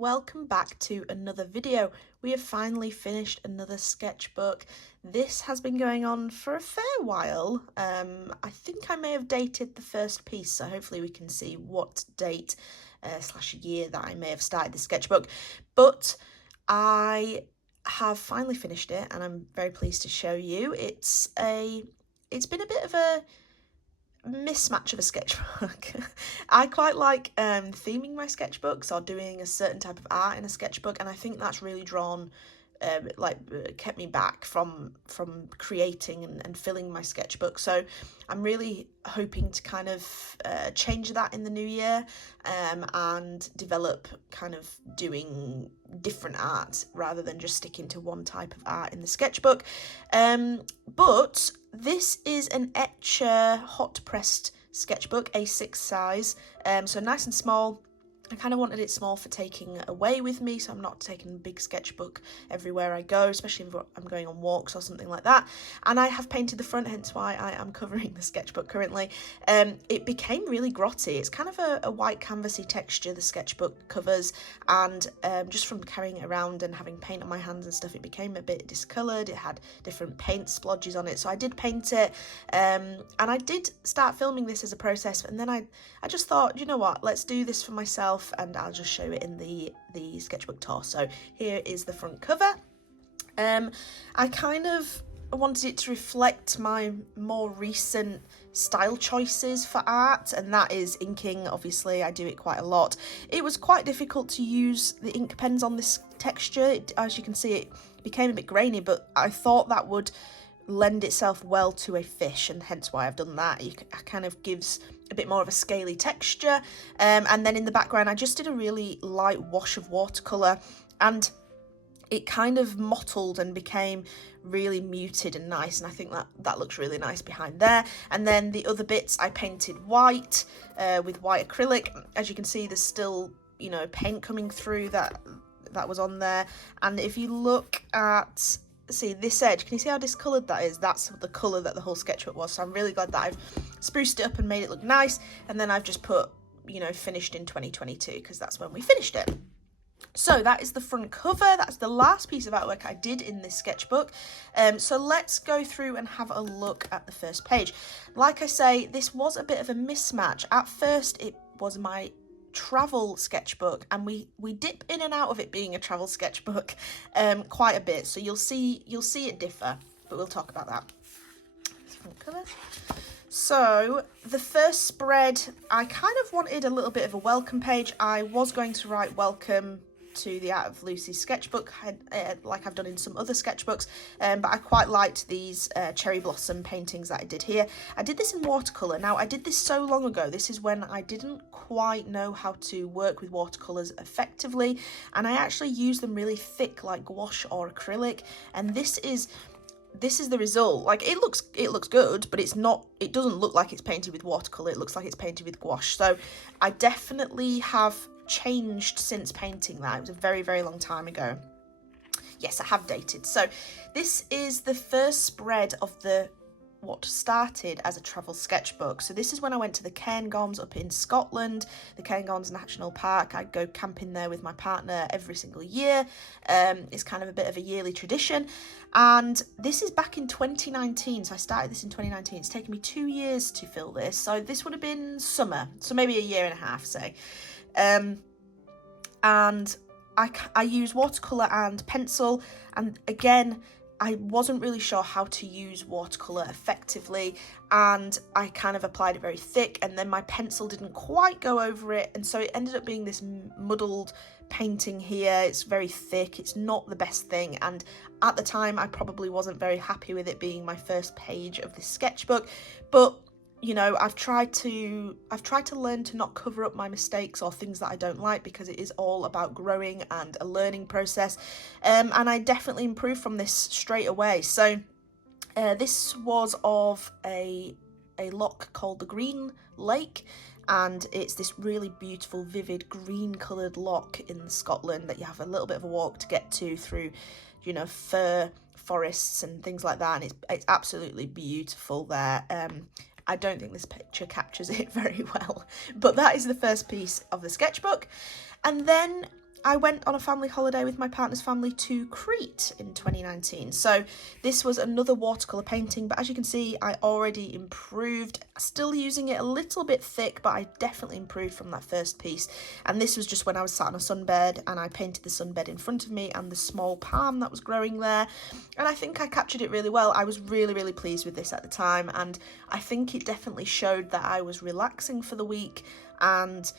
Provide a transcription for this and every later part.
welcome back to another video. We have finally finished another sketchbook. This has been going on for a fair while. I think I may have dated the first piece, so hopefully we can see what date slash year that I may have started the sketchbook. But I have finally finished it and I'm very pleased to show you. It's been a bit of a mismatch of a sketchbook. I quite like theming my sketchbooks or doing a certain type of art in a sketchbook, and I think that's really kept me back from creating and filling my sketchbook. So I'm really hoping to kind of change that in the new year and develop kind of doing different art rather than just sticking to one type of art in the sketchbook. But this is an Etchr hot pressed sketchbook, A6 size, so nice and small. I kind of wanted it small for taking away with me, so I'm not taking a big sketchbook everywhere I go, especially if I'm going on walks or something like that. And I have painted the front, hence why I am covering the sketchbook currently. It became really grotty. It's kind of a white canvasy texture the sketchbook covers, and just from carrying it around and having paint on my hands and stuff, it became a bit discoloured. It had different paint splodges on it, so I did paint it, and I did start filming this as a process, and then I just thought, you know what, let's do this for myself, and I'll just show it in the sketchbook tour. So here is the front cover. I kind of wanted it to reflect my more recent style choices for art, and that is inking. Obviously I do it quite a lot. It was quite difficult to use the ink pens on this texture. As you can see, it became a bit grainy, but I thought that would lend itself well to a fish, and hence why I've done that. It kind of gives a bit more of a scaly texture, and then in the background I just did a really light wash of watercolour, and it kind of mottled and became really muted and nice, and I think that looks really nice behind there. And then the other bits I painted white with white acrylic. As you can see, there's still, you know, paint coming through that was on there, and if you look at this edge, can you see how discoloured that is? That's the colour that the whole sketchbook was. So I'm really glad that I've spruced it up and made it look nice, and then I've just put, you know, finished in 2022 because that's when we finished it. So that is the front cover. That's the last piece of artwork I did in this sketchbook. So let's go through and have a look at the first page. Like I say, this was a bit of a mismatch. At first it was my travel sketchbook, and we dip in and out of it being a travel sketchbook quite a bit, so you'll see it differ, but we'll talk about that. Front cover. So the first spread, I kind of wanted a little bit of a welcome page. I was going to write welcome to the Art of Lucy sketchbook, like I've done in some other sketchbooks, but I quite liked these cherry blossom paintings that I did here. I did this in watercolour. Now, I did this so long ago. This is when I didn't quite know how to work with watercolours effectively, and I actually used them really thick like gouache or acrylic, and this is the result. Like, it looks good, but it doesn't look like it's painted with watercolour. It looks like it's painted with gouache. So I definitely have changed since painting that. It was a very, very long time ago. Yes, I have dated. So this is the first spread of what started as a travel sketchbook. So this is when I went to the Cairngorms up in Scotland, the Cairngorms National Park. I go camping there with my partner every single year. It's kind of a bit of a yearly tradition, and this is back in 2019. So I started this in 2019. It's taken me 2 years to fill this, so this would have been summer, so maybe a year and a half, say. And I use watercolour and pencil, and again, I wasn't really sure how to use watercolour effectively, and I kind of applied it very thick, and then my pencil didn't quite go over it, and so it ended up being this muddled painting here. It's very thick. It's not the best thing, and at the time I probably wasn't very happy with it being my first page of this sketchbook, but you know, I've tried to learn to not cover up my mistakes or things that I don't like, because it is all about growing and a learning process, and I definitely improved from this straight away. So this was of a loch called the Green Lake, and it's this really beautiful, vivid green coloured loch in Scotland that you have a little bit of a walk to get to through, you know, fir forests and things like that, and it's absolutely beautiful there. I don't think this picture captures it very well, but that is the first piece of the sketchbook. And then I went on a family holiday with my partner's family to Crete in 2019. So this was another watercolour painting, but as you can see, I already improved. Still using it a little bit thick, but I definitely improved from that first piece. And this was just when I was sat on a sunbed and I painted the sunbed in front of me and the small palm that was growing there. And I think I captured it really well. I was really, really pleased with this at the time. And I think it definitely showed that I was relaxing for the week and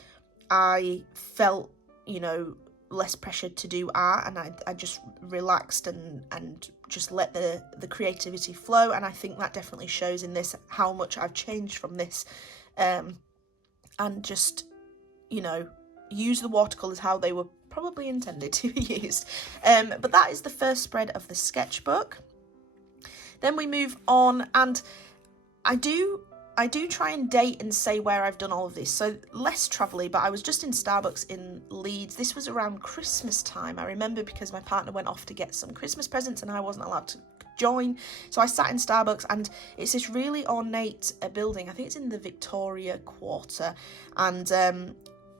I felt, you know, less pressured to do art, and I just relaxed and just let the creativity flow. And I think that definitely shows in this how much I've changed from this, and just, you know, use the watercolours how they were probably intended to be used. But that is the first spread of the sketchbook. Then we move on, and I do try and date and say where I've done all of this, so less travel-y, but I was just in Starbucks in Leeds. This was around Christmas time, I remember, because my partner went off to get some Christmas presents and I wasn't allowed to join. So I sat in Starbucks, and it's this really ornate building. I think it's in the Victoria Quarter, and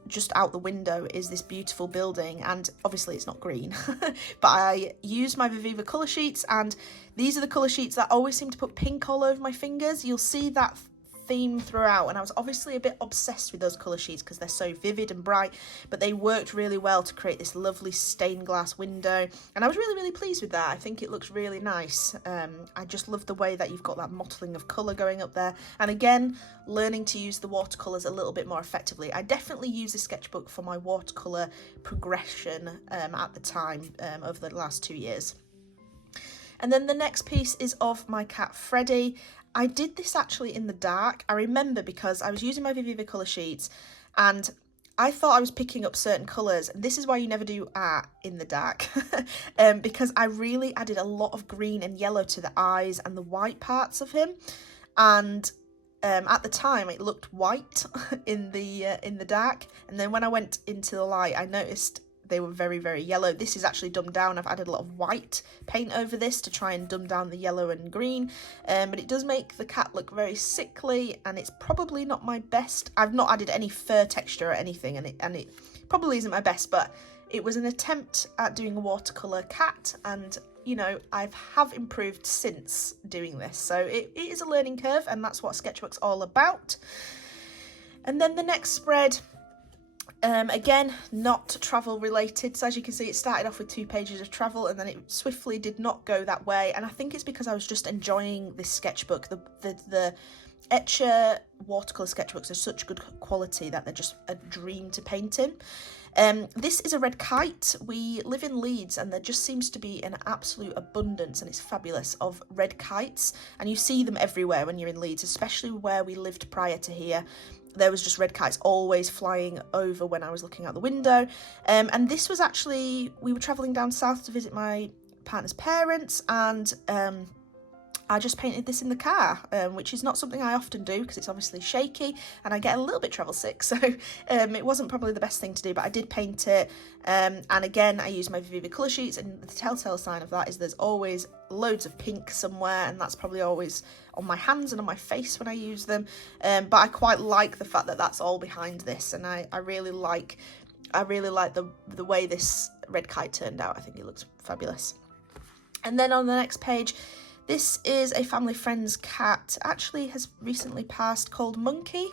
just out the window is this beautiful building, and obviously it's not green, but I used my Viviva colour sheets, and these are the colour sheets that always seem to put pink all over my fingers. You'll see that theme throughout, and I was obviously a bit obsessed with those colour sheets because they're so vivid and bright, but they worked really well to create this lovely stained glass window, and I was really, really pleased with that. I think it looks really nice. I just love the way that you've got that mottling of colour going up there, and again, learning to use the watercolours a little bit more effectively. I definitely use the sketchbook for my watercolour progression at the time over the last 2 years. And then the next piece is of my cat Freddie. I did this actually in the dark. I remember because I was using my Viviva colour sheets and I thought I was picking up certain colours. And this is why you never do art in the dark. Because I really added a lot of green and yellow to the eyes and the white parts of him. And at the time it looked white in the dark. And then when I went into the light, I noticed they were very, very yellow. This is actually dumbed down. I've added a lot of white paint over this to try and dumb down the yellow and green, but it does make the cat look very sickly, and it's probably not my best. I've not added any fur texture or anything, and it probably isn't my best, but it was an attempt at doing a watercolour cat, and you know, I have improved since doing this. So it is a learning curve, and that's what Sketchbook's all about. And then the next spread, again, not travel related. So as you can see, it started off with 2 pages of travel, and then it swiftly did not go that way. And I think it's because I was just enjoying this sketchbook. The Etchr watercolour sketchbooks are such good quality that they're just a dream to paint in. This is a red kite. We live in Leeds, and there just seems to be an absolute abundance, and it's fabulous, of red kites, and you see them everywhere when you're in Leeds, especially where we lived prior to here. There was just red kites always flying over when I was looking out the window. And this was actually, we were travelling down south to visit my partner's parents, and I just painted this in the car, which is not something I often do because it's obviously shaky and I get a little bit travel sick, so it wasn't probably the best thing to do, but I did paint it. And again, I used my Viviva colour sheets, and the telltale sign of that is there's always loads of pink somewhere, and that's probably always on my hands and on my face when I use them. But I quite like the fact that that's all behind this, and I really like the way this red kite turned out. I think it looks fabulous. And then on the next page, this is a family friend's cat, actually has recently passed, called Monkey.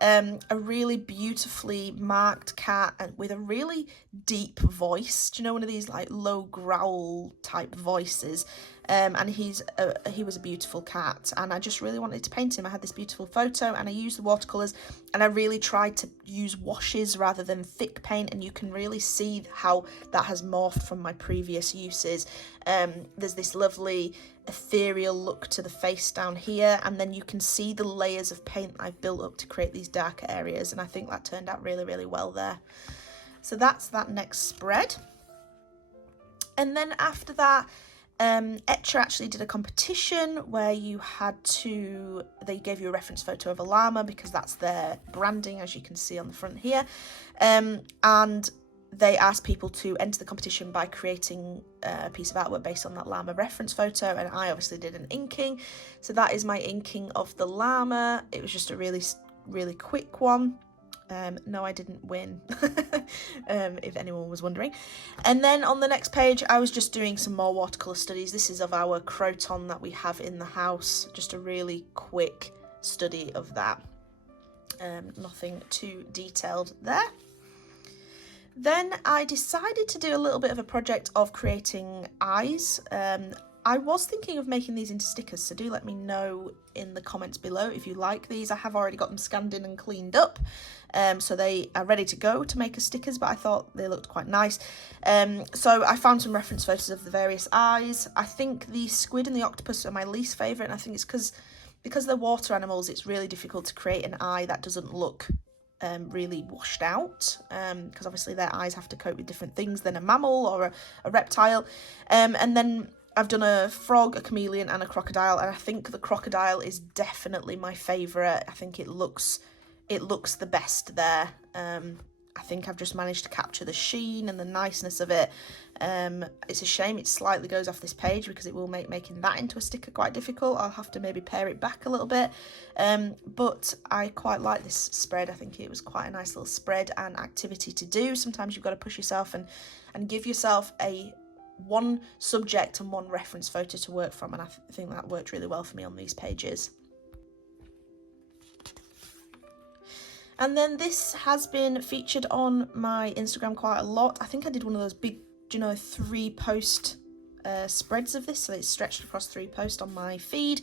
A really beautifully marked cat and with a really deep voice. Do you know, one of these like low growl type voices? And he was a beautiful cat, and I just really wanted to paint him. I had this beautiful photo, and I used the watercolours, and I really tried to use washes rather than thick paint, and you can really see how that has morphed from my previous uses. There's this lovely ethereal look to the face down here, and then you can see the layers of paint I've built up to create these darker areas, and I think that turned out really, really well there. So that's that next spread. And then after that, Etchr actually did a competition where they gave you a reference photo of a llama because that's their branding, as you can see on the front here, and they asked people to enter the competition by creating a piece of artwork based on that llama reference photo, and I obviously did an inking. So that is my inking of the llama. It was just a really, really quick one. No, I didn't win, if anyone was wondering. And then on the next page, I was just doing some more watercolour studies. This is of our croton that we have in the house, just a really quick study of that. Nothing too detailed there. Then I decided to do a little bit of a project of creating eyes. I was thinking of making these into stickers, so do let me know in the comments below if you like these. I have already got them scanned in and cleaned up, so they are ready to go to make as stickers, but I thought they looked quite nice. So I found some reference photos of the various eyes. I think the squid and the octopus are my least favourite, and I think it's because they're water animals, it's really difficult to create an eye that doesn't look really washed out, because obviously their eyes have to cope with different things than a mammal or a reptile. And then I've done a frog, a chameleon and a crocodile, and I think the crocodile is definitely my favourite. I think it looks the best there. I think I've just managed to capture the sheen and the niceness of it. It's a shame it slightly goes off this page because it will make making that into a sticker quite difficult. I'll have to maybe pare it back a little bit. But I quite like this spread. I think it was quite a nice little spread and activity to do. Sometimes you've got to push yourself and give yourself one subject and one reference photo to work from, and I think that worked really well for me on these pages. And then this has been featured on my Instagram quite a lot. I think I did one of those big, 3-post spreads of this, so it's stretched across 3 posts on my feed.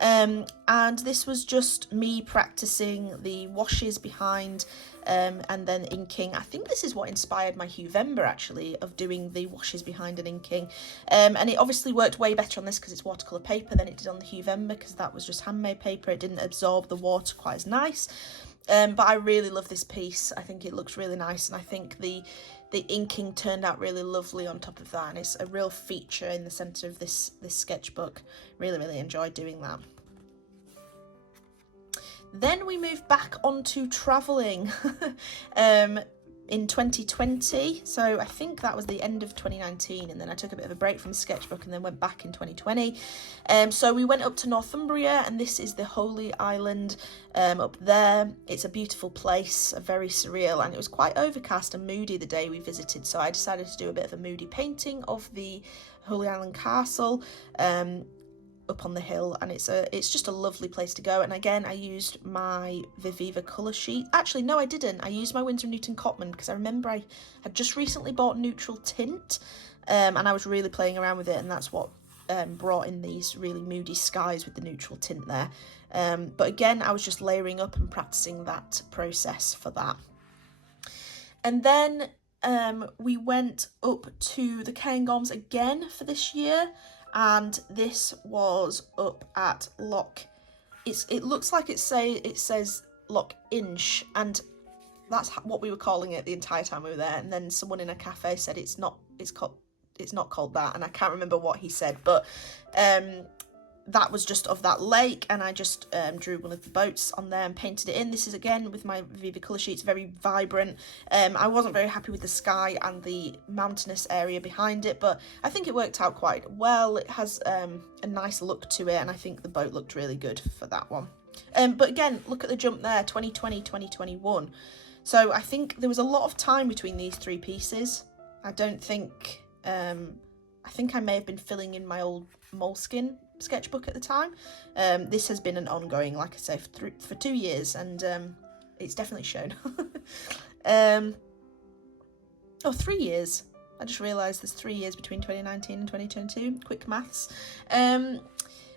And this was just me practicing the washes behind and then inking. I think this is what inspired my Huevember, actually, of doing the washes behind and inking. And it obviously worked way better on this because it's watercolour paper than it did on the Huevember, because that was just handmade paper. It didn't absorb the water quite as nice. But I really love this piece. I think it looks really nice, and I think the inking turned out really lovely on top of that, and it's a real feature in the centre of this sketchbook. Really enjoyed doing that. Then we moved back onto travelling in 2020, so I think that was the end of 2019, and then I took a bit of a break from the sketchbook and then went back in 2020. So we went up to Northumbria, and this is the Holy Island up there. It's a beautiful place, very surreal, and it was quite overcast and moody the day we visited, so I decided to do a bit of a moody painting of the Holy Island Castle up on the hill, and it's just a lovely place to go. And again, I used my Viviva colour sheet. Actually, no, I didn't. I used my Winsor & Newton Cotman because I remember I had just recently bought neutral tint, and I was really playing around with it, and that's what brought in these really moody skies with the neutral tint there. But again, I was just layering up and practicing that process for that. And then we went up to the Cairngorms again for this year, and this was up at Loch. It looks like it says Loch Inch, and that's what we were calling it the entire time we were there. And then someone in a cafe said it's not called that, and I can't remember what he said, but that was just of that lake, and I just drew one of the boats on there and painted it in. This is again with my Viva colour sheets, very vibrant. I wasn't very happy with the sky and the mountainous area behind it, but I think it worked out quite well. It has a nice look to it, and I think the boat looked really good for that one. But again, look at the jump there, 2020, 2021. So I think there was a lot of time between these 3 pieces. I think I may have been filling in my old Moleskine sketchbook at the time. This has been an ongoing, like I say, for 2 years, and it's definitely shown. 3 years. I just realised there's 3 years between 2019 and 2022. Quick maths.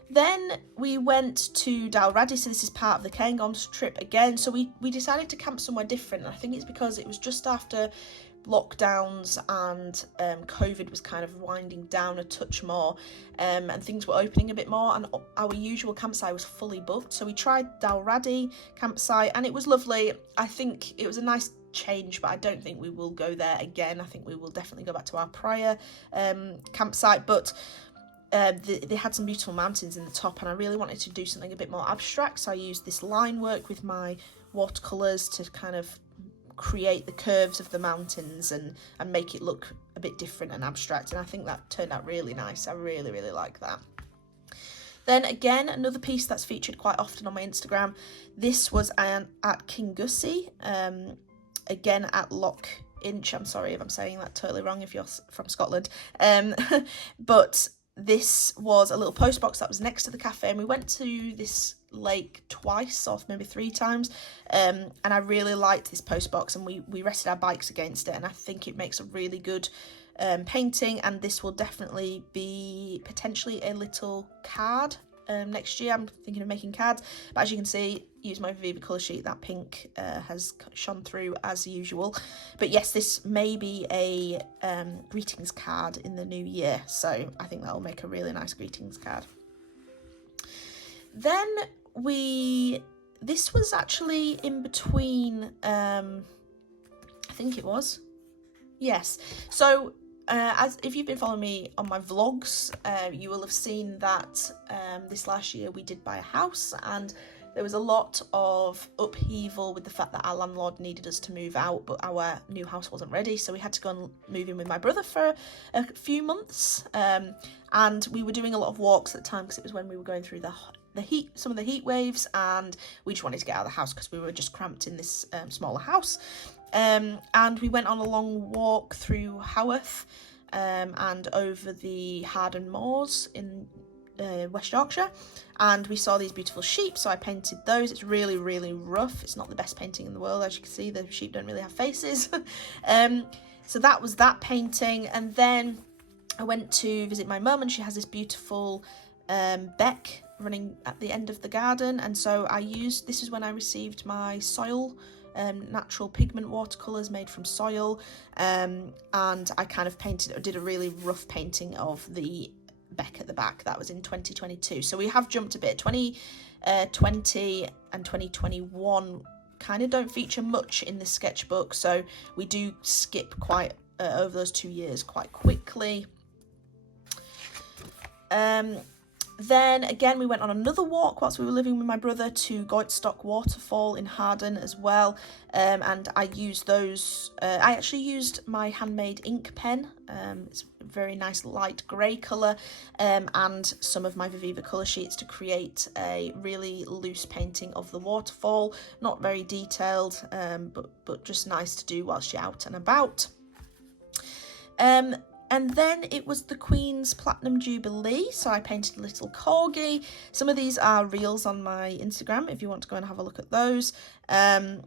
Then we went to Dalradi, so this is part of the Cairngorms trip again. So we decided to camp somewhere different, and I think it's because it was just after lockdowns and COVID was kind of winding down a touch more, and things were opening a bit more, and our usual campsite was fully booked. So we tried Dalradi campsite, and it was lovely. I think it was a nice change, but I don't think we will go there again. I think we will definitely go back to our prior campsite, but they had some beautiful mountains in the top, and I really wanted to do something a bit more abstract, so I used this line work with my watercolours to kind of create the curves of the mountains and make it look a bit different and abstract, and I think that turned out really nice. I really like that. Then again, another piece that's featured quite often on my Instagram. This was at Kingussie, again at Loch Inch. I'm sorry if I'm saying that totally wrong if you're from Scotland. But this was a little post box that was next to the cafe, and we went to this lake twice or maybe 3 times, and I really liked this post box, and we rested our bikes against it, and I think it makes a really good painting, and this will definitely be potentially a little card next year. I'm thinking of making cards, but as you can see, use my Viva colour sheet, that pink has shone through as usual. But yes, this may be a greetings card in the new year, so I think that will make a really nice greetings card. Then this was actually in between, I think it was, yes, so as if you've been following me on my vlogs, you will have seen that this last year we did buy a house, and there was a lot of upheaval with the fact that our landlord needed us to move out, but our new house wasn't ready, so we had to go and move in with my brother for a few months, and we were doing a lot of walks at the time because it was when we were going through the heat, some of the heat waves, and we just wanted to get out of the house because we were just cramped in this smaller house. And we went on a long walk through Haworth and over the Harden Moors in West Yorkshire, and we saw these beautiful sheep, so I painted those. It's really, really rough. It's not the best painting in the world. As you can see, the sheep don't really have faces. So that was that painting, and then I went to visit my mum, and she has this beautiful beck running at the end of the garden, and so this is when I received my soil natural pigment watercolours made from soil, and I kind of did a really rough painting of the beck at the back. That was in 2022, so we have jumped a bit. 2020 and 2021 kind of don't feature much in the sketchbook, so we do skip quite over those 2 years quite quickly. Then again, we went on another walk whilst we were living with my brother to Goitstock Waterfall in Harden as well, and I used those. I actually used my handmade ink pen. It's a very nice light grey colour, and some of my Viva colour sheets to create a really loose painting of the waterfall. Not very detailed, but just nice to do whilst you're out and about. And then it was the Queen's Platinum Jubilee, so I painted a little corgi. Some of these are reels on my Instagram if you want to go and have a look at those. And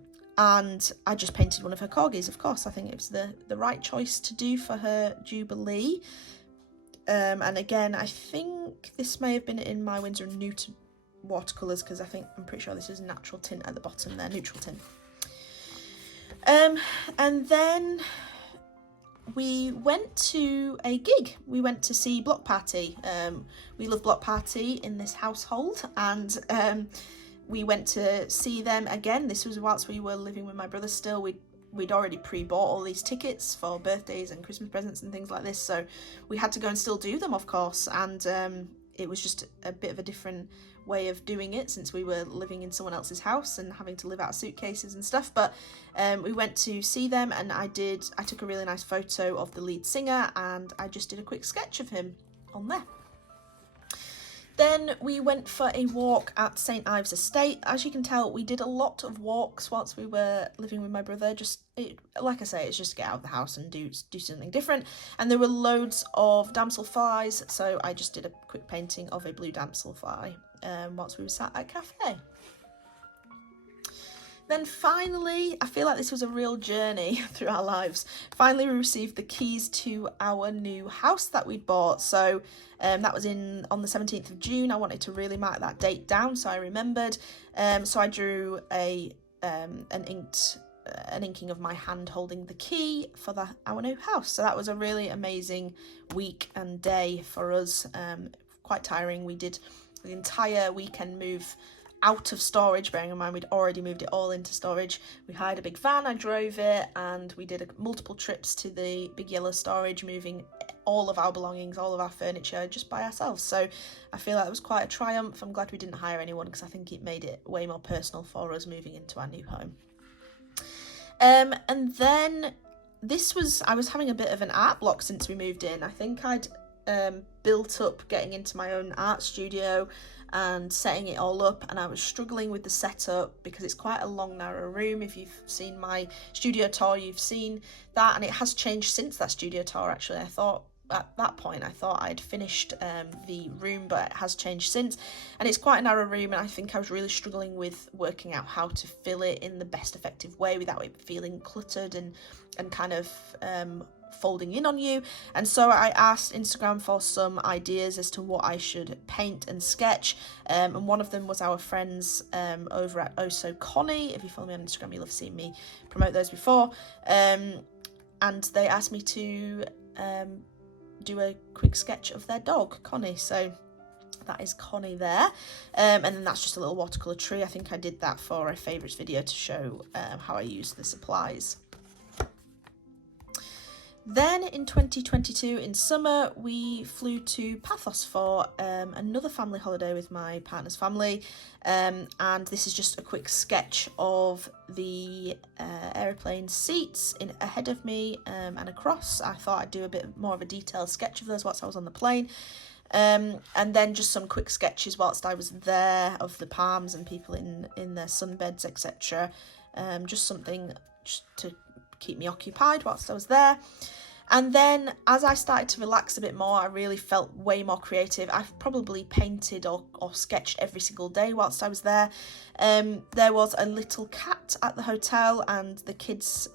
I just painted one of her corgis, of course. I think it was the right choice to do for her Jubilee. And again, I think this may have been in my Winsor & Newton watercolours, because I'm pretty sure this is natural tint at the bottom there, neutral tint. And then we went to a gig. We went to see Block Party. We love Block Party in this household, and we went to see them again. This was whilst we were living with my brother still. We'd already pre-bought all these tickets for birthdays and Christmas presents and things like this, so we had to go and still do them, of course, and it was just a bit of a different way of doing it since we were living in someone else's house and having to live out of suitcases and stuff. But we went to see them, and I took a really nice photo of the lead singer, and I just did a quick sketch of him on there. Then we went for a walk at St Ives Estate. As you can tell, we did a lot of walks whilst we were living with my brother. Like I say, it's just to get out of the house and do something different. And there were loads of damselflies, so I just did a quick painting of a blue damselfly whilst we were sat at a cafe. Then finally, I feel like this was a real journey through our lives. Finally, we received the keys to our new house that we'd bought. So that was on the 17th of June. I wanted to really mark that date down, so I remembered. So I drew an inking of my hand holding the key for our new house. So that was a really amazing week and day for us. Quite tiring. We did the entire weekend move out of storage, bearing in mind we'd already moved it all into storage. We hired a big van, I drove it, and we did multiple trips to the big yellow storage, moving all of our belongings, all of our furniture, just by ourselves. So I feel like it was quite a triumph. I'm glad we didn't hire anyone, because I think it made it way more personal for us moving into our new home. And then I was having a bit of an art block since we moved in. I think I'd built up getting into my own art studio and setting it all up, and I was struggling with the setup because it's quite a long, narrow room. If you've seen my studio tour, you've seen that, and it has changed since that studio tour actually. I thought at that point I'd finished the room, but it has changed since, and it's quite a narrow room, and I think I was really struggling with working out how to fill it in the best effective way without it feeling cluttered and kind of folding in on you. And so I asked Instagram for some ideas as to what I should paint and sketch, and one of them was our friends over at Oh So Connie. If you follow me on Instagram, you'll have seen me promote those before, and they asked me to do a quick sketch of their dog Connie. So that is Connie there, and then that's just a little watercolour tree. I think I did that for a favourites video to show how I use the supplies. Then in 2022 in summer, we flew to Paphos for another family holiday with my partner's family, and this is just a quick sketch of the aeroplane seats ahead of me and across. I thought I'd do a bit more of a detailed sketch of those whilst I was on the plane, and then just some quick sketches whilst I was there of the palms and people in their sunbeds, etc. Just something just to keep me occupied whilst I was there. And then as I started to relax a bit more, I really felt way more creative. I've probably painted or sketched every single day whilst I was there. There was a little cat at the hotel, and the kids,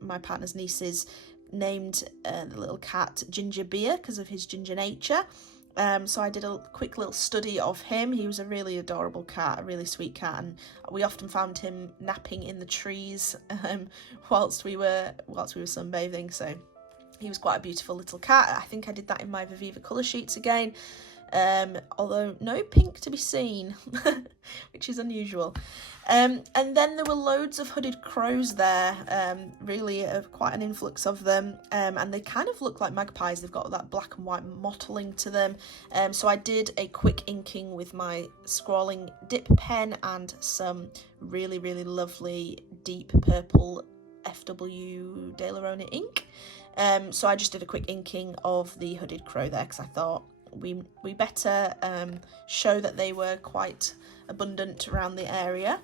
my partner's nieces, named the little cat Ginger Beer because of his ginger nature. So I did a quick little study of him. He was a really adorable cat, a really sweet cat, and we often found him napping in the trees whilst we were sunbathing. So he was quite a beautiful little cat. I think I did that in my Viviva colour sheets again, although no pink to be seen, which is unusual. And then there were loads of hooded crows there, really quite an influx of them, and they kind of look like magpies. They've got that black and white mottling to them. So I did a quick inking with my scrawling dip pen and some really, really lovely deep purple FW De La Rona ink. So I just did a quick inking of the hooded crow there because I thought we better show that they were quite abundant around the area.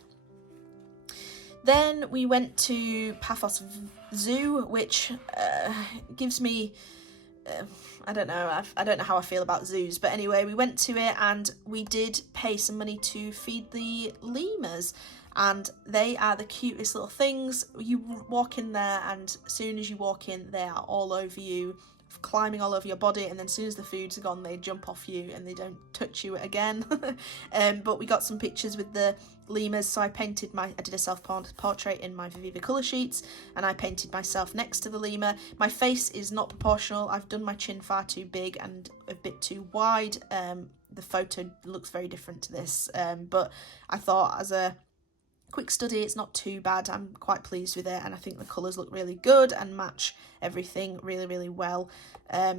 Then we went to Paphos Zoo, which gives me I don't know how I feel about zoos, but anyway, we went to it and we did pay some money to feed the lemurs, and they are the cutest little things. You walk in there, and as soon as you walk in, they are all over you, climbing all over your body, and then as soon as the food's gone, they jump off you and they don't touch you again. But we got some pictures with the lemurs, so I did a self-portrait in my Viviva colour sheets, and I painted myself next to the lemur. My face is not proportional. I've done my chin far too big and a bit too wide. The photo looks very different to this, but I thought as a quick study it's not too bad. I'm quite pleased with it, and I think the colours look really good and match everything really, really well.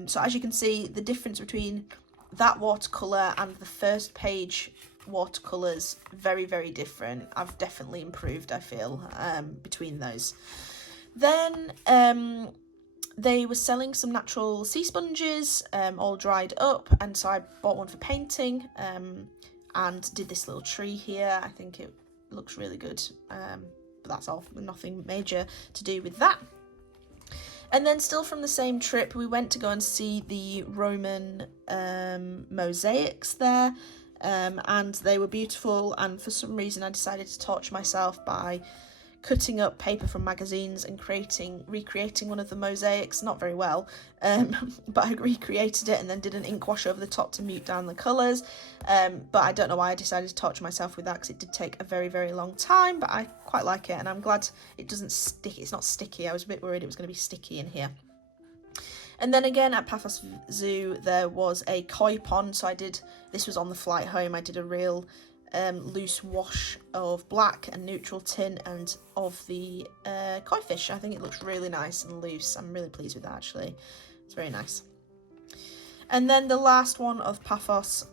So as you can see, the difference between that watercolour and the first page watercolours, very, very different. I've definitely improved, I feel, between those. Then they were selling some natural sea sponges, all dried up, and so I bought one for painting, and did this little tree here. I think it looks really good, but that's all, nothing major to do with that. And then still from the same trip, we went to go and see the Roman mosaics there, and they were beautiful, and for some reason I decided to torture myself by cutting up paper from magazines and recreating one of the mosaics. Not very well, but I recreated it and then did an ink wash over the top to mute down the colours, but I don't know why I decided to torture myself with that, because it did take a very, very long time, but I quite like it, and I'm glad it doesn't stick. It's not sticky. I was a bit worried it was going to be sticky in here. And then again at Paphos Zoo there was a koi pond, so this was on the flight home. I did a real loose wash of black and neutral tint and of the koi fish. I think it looks really nice and loose. I'm really pleased with that, actually. It's very nice. And then the last one of Paphos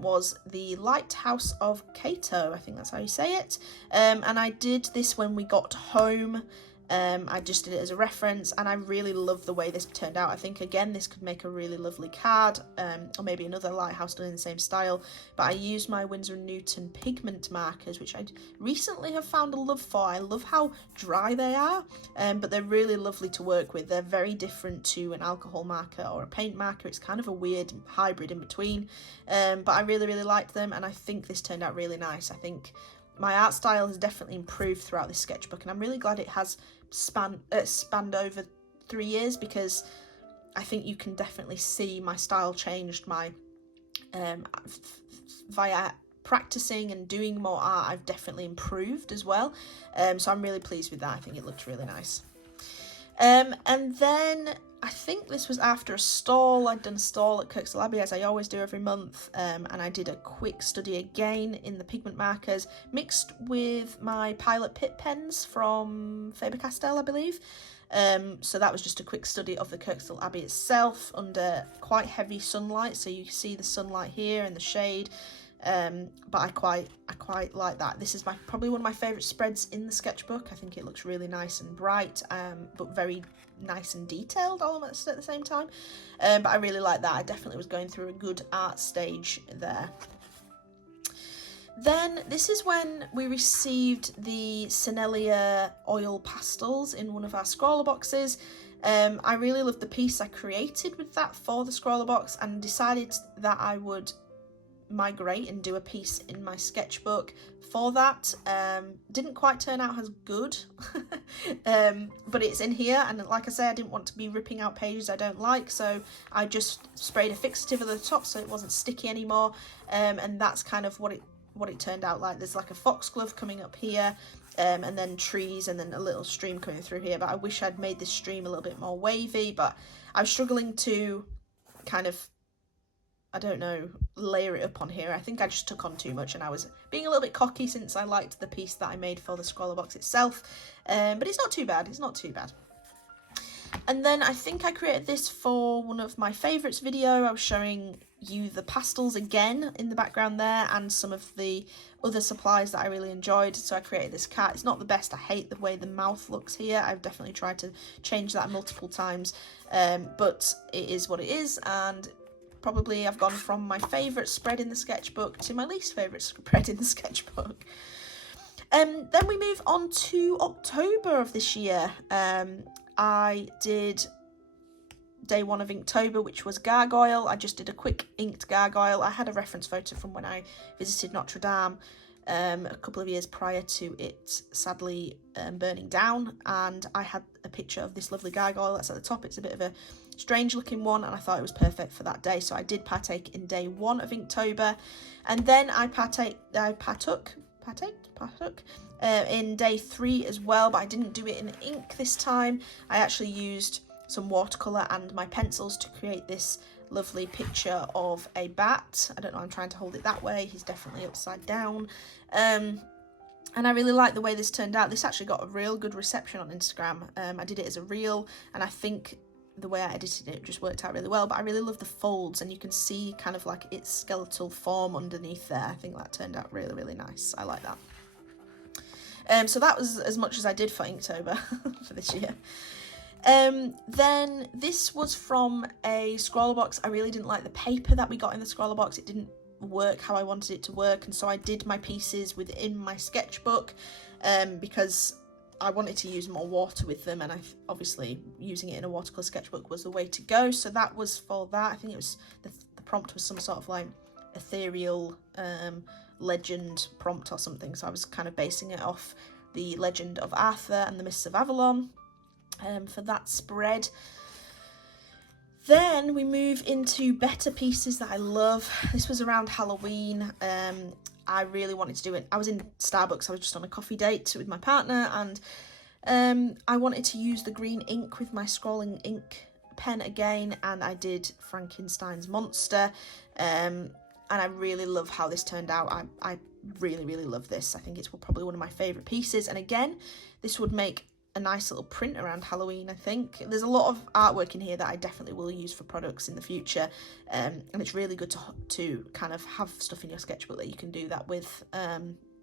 was the Lighthouse of Cato. I think that's how you say it. And I did this when we got home. I just did it as a reference, and I really love the way this turned out. I think, again, this could make a really lovely card, or maybe another lighthouse done in the same style. But I used my Winsor & Newton pigment markers, which I recently have found a love for. I love how dry they are, but they're really lovely to work with. They're very different to an alcohol marker or a paint marker. It's kind of a weird hybrid in between, but I really, really liked them, and I think this turned out really nice. I think my art style has definitely improved throughout this sketchbook, and I'm really glad it has spanned over 3 years, because I think you can definitely see my style changed. My via practicing and doing more art, I've definitely improved as well. So I'm really pleased with that. I think it looks really nice. And then I think this was after a stall. I'd done a stall at Kirkstall Abbey, as I always do every month, and I did a quick study again in the pigment markers, mixed with my Pilot Pit pens from Faber-Castell, I believe. So that was just a quick study of the Kirkstall Abbey itself under quite heavy sunlight, so you see the sunlight here and the shade. But I quite like that. This is probably one of my favourite spreads in the sketchbook. I think it looks really nice and bright, but very nice and detailed almost at the same time. But I really like that. I definitely was going through a good art stage there. Then this is when we received the Sennelier oil pastels in one of our scroller boxes. I really loved the piece I created with that for the scroller box, and decided that I would migrate and do a piece in my sketchbook for that. Didn't quite turn out as good, but it's in here, and like I say, I didn't want to be ripping out pages I don't like, so I just sprayed a fixative at the top so it wasn't sticky anymore, and that's kind of what it turned out like. There's like a foxglove coming up here, and then trees, and then a little stream coming through here, but I wish I'd made this stream a little bit more wavy, but I was struggling to kind of, I don't know, layer it up on here. I think I just took on too much, and I was being a little bit cocky since I liked the piece that I made for the scroller box itself. But it's not too bad, it's not too bad. And then I think I created this for one of my favourites video. I was showing you the pastels again in the background there, and some of the other supplies that I really enjoyed. So I created this cat. It's not the best. I hate the way the mouth looks here. I've definitely tried to change that multiple times, but it is what it is, and probably I've gone from my favourite spread in the sketchbook to my least favourite spread in the sketchbook. Then we move on to October of this year. I did day 1 of Inktober, which was Gargoyle. I just did a quick inked Gargoyle. I had a reference photo from when I visited Notre Dame a couple of years prior to it sadly burning down, and I had a picture of this lovely gargoyle that's at the top. It's a bit of a strange looking one, and I thought it was perfect for that day, so I did partake in day 1 of Inktober, and then I partook in day 3 as well, but I didn't do it in ink this time. I actually used some watercolour and my pencils to create this lovely picture of a bat. I don't know, I'm trying to hold it that way, he's definitely upside down. And I really like the way this turned out. This actually got a real good reception on Instagram. I did it as a reel, and I think the way I edited it just worked out really well, but I really love the folds, and you can see kind of like its skeletal form underneath there. I think that turned out really, really nice. I like that. So that was as much as I did for Inktober for this year. Then this was from a scroller box. I really didn't like the paper that we got in the scroller box. It didn't work how I wanted it to work, and so I did my pieces within my sketchbook because I wanted to use more water with them, and obviously using it in a watercolour sketchbook was the way to go. So that was for that. I think it was the prompt was some sort of like ethereal legend prompt or something, so I was kind of basing it off the Legend of Arthur and the Mists of Avalon for that spread. Then we move into better pieces that I love. This was around Halloween. I really wanted to do it. I was in Starbucks, I was just on a coffee date with my partner, and I wanted to use the green ink with my scrolling ink pen again, and I did Frankenstein's monster. And I really love how this turned out. I really, really love this. I think it's probably one of my favourite pieces. And again, this would make a nice little print around Halloween, I think. There's a lot of artwork in here that I definitely will use for products in the future. And it's really good to kind of have stuff in your sketchbook that you can do that with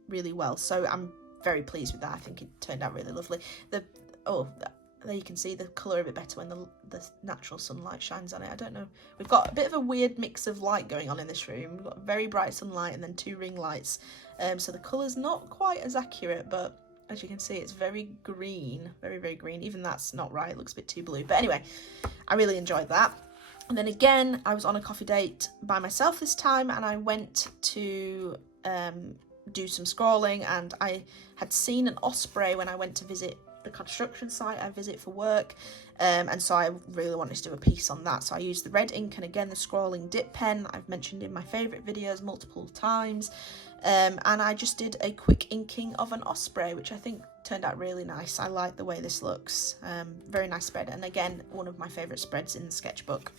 really well. So I'm very pleased with that. I think it turned out really lovely. oh, there you can see the colour a bit better when the natural sunlight shines on it. I don't know, we've got a bit of a weird mix of light going on in this room. We've got very bright sunlight and then 2 ring lights, so the colour's not quite as accurate, but as you can see it's very green, very, very green. Even that's not right, it looks a bit too blue, but anyway, I really enjoyed that. And then again, I was on a coffee date by myself this time, and I went to do some scrolling, and I had seen an osprey when I went to visit the construction site I visit for work, and so I really wanted to do a piece on that. So I used the red ink and again the scrolling dip pen I've mentioned in my favourite videos multiple times, and I just did a quick inking of an osprey, which I think turned out really nice. I like the way this looks. Very nice spread, and again one of my favourite spreads in the sketchbook.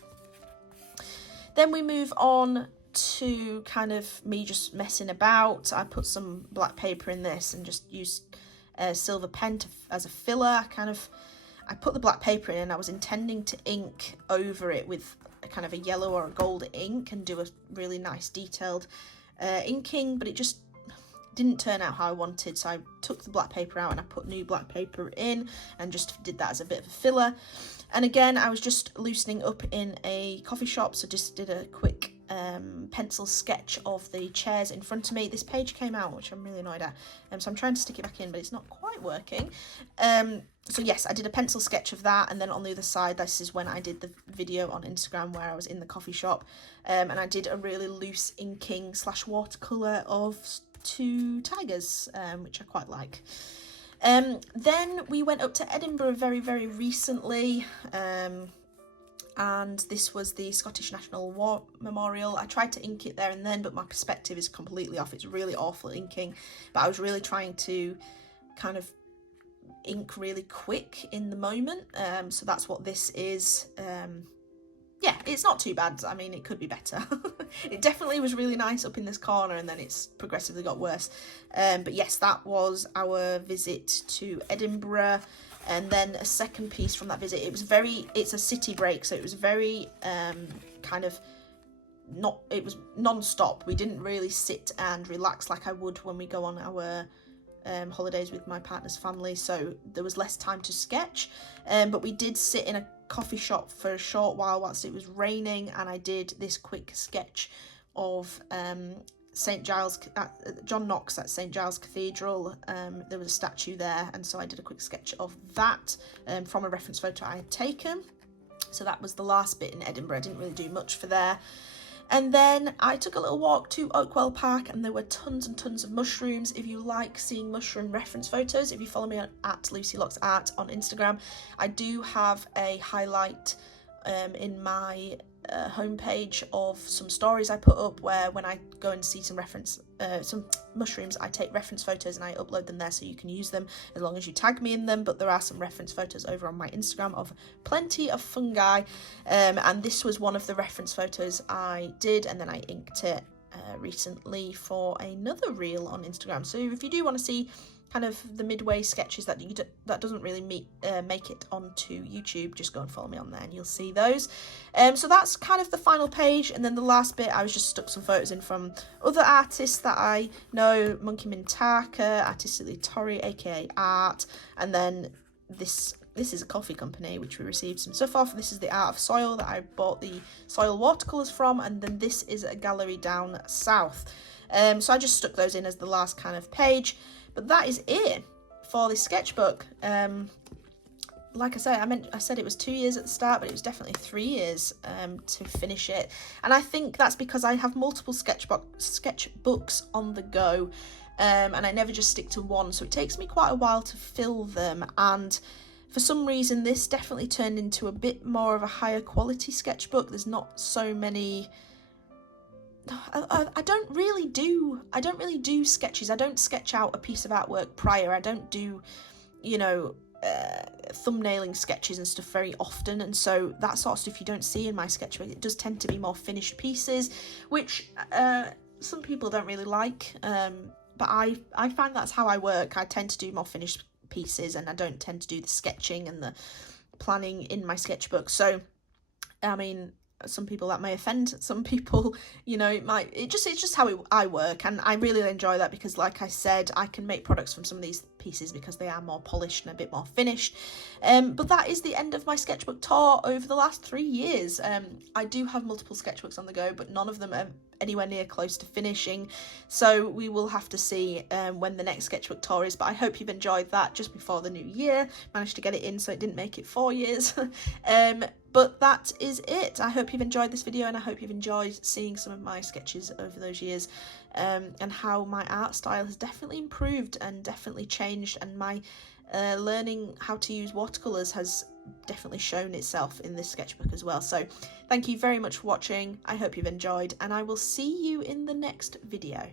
Then we move on to kind of me just messing about. I put some black paper in this and just used a silver pen as a filler. I put the black paper in and I was intending to ink over it with a kind of a yellow or a gold ink and do a really nice detailed inking, but it just didn't turn out how I wanted. So I took the black paper out and I put new black paper in and just did that as a bit of a filler. And again, I was just loosening up in a coffee shop, so just did a quick pencil sketch of the chairs in front of me. This page came out, which I'm really annoyed at, so I'm trying to stick it back in, but it's not quite working. So yes, I did a pencil sketch of that, and then on the other side, this is when I did the video on Instagram where I was in the coffee shop, and I did a really loose inking / watercolour of 2 tigers, which I quite like. Then we went up to Edinburgh very, very recently, and this was the Scottish National War Memorial. I tried to ink it there and then, but my perspective is completely off. It's really awful inking, but I was really trying to kind of ink really quick in the moment, so that's what this is. Yeah, it's not too bad. I mean, it could be better. It definitely was really nice up in this corner, and then it's progressively got worse. But yes, that was our visit to Edinburgh. And then a second piece from that visit, it's a city break, so it was very it was non-stop. We didn't really sit and relax like I would when we go on our holidays with my partner's family, so there was less time to sketch, but we did sit in a coffee shop for a short while whilst it was raining, and I did this quick sketch of St Giles, John Knox at St Giles Cathedral. There was a statue there, and so I did a quick sketch of that from a reference photo I had taken. So that was the last bit in Edinburgh. I didn't really do much for there. And then I took a little walk to Oakwell Park, and there were tons and tons of mushrooms. If you like seeing mushroom reference photos, if you follow me at LucyLocksArt on Instagram, I do have a highlight in my homepage of some stories I put up where when I go and see some mushrooms, I take reference photos and I upload them there, so you can use them as long as you tag me in them. But there are some reference photos over on my Instagram of plenty of fungi, and this was one of the reference photos I did, and then I inked it recently for another reel on Instagram. So if you do want to see kind of the midway sketches that doesn't really make it onto YouTube, just go and follow me on there and you'll see those. So that's kind of the final page, and then the last bit I was just stuck some photos in from other artists that I know, Monkey Mintaka, Artistically Tori, aka Art, and then this is a coffee company which we received some stuff off. This is the Art of Soil that I bought the soil watercolours from, and then this is a gallery down south. So I just stuck those in as the last kind of page. But that is it for this sketchbook. Like I said, I said it was 2 years at the start, but it was definitely 3 years to finish it. And I think that's because I have multiple sketchbooks on the go, and I never just stick to one. So it takes me quite a while to fill them. And for some reason, this definitely turned into a bit more of a higher quality sketchbook. There's not so many. I don't really do sketches. I don't sketch out a piece of artwork prior. I don't do, thumbnailing sketches and stuff very often, and so that sort of stuff you don't see in my sketchbook. It does tend to be more finished pieces, which some people don't really like, but I find that's how I work. I tend to do more finished pieces, and I don't tend to do the sketching and the planning in my sketchbook. So I mean, some people that may offend some people, you know, it's just how I work, and I really enjoy that because, like I said, I can make products from some of these pieces because they are more polished and a bit more finished. But that is the end of my sketchbook tour over the last 3 years. I do have multiple sketchbooks on the go, but none of them are anywhere near close to finishing, so we will have to see when the next sketchbook tour is. But I hope you've enjoyed that just before the new year. Managed to get it in so it didn't make it 4 years. But that is it. I hope you've enjoyed this video, and I hope you've enjoyed seeing some of my sketches over those years, and how my art style has definitely improved and definitely changed, and my learning how to use watercolours has definitely shown itself in this sketchbook as well. So thank you very much for watching. I hope you've enjoyed, and I will see you in the next video.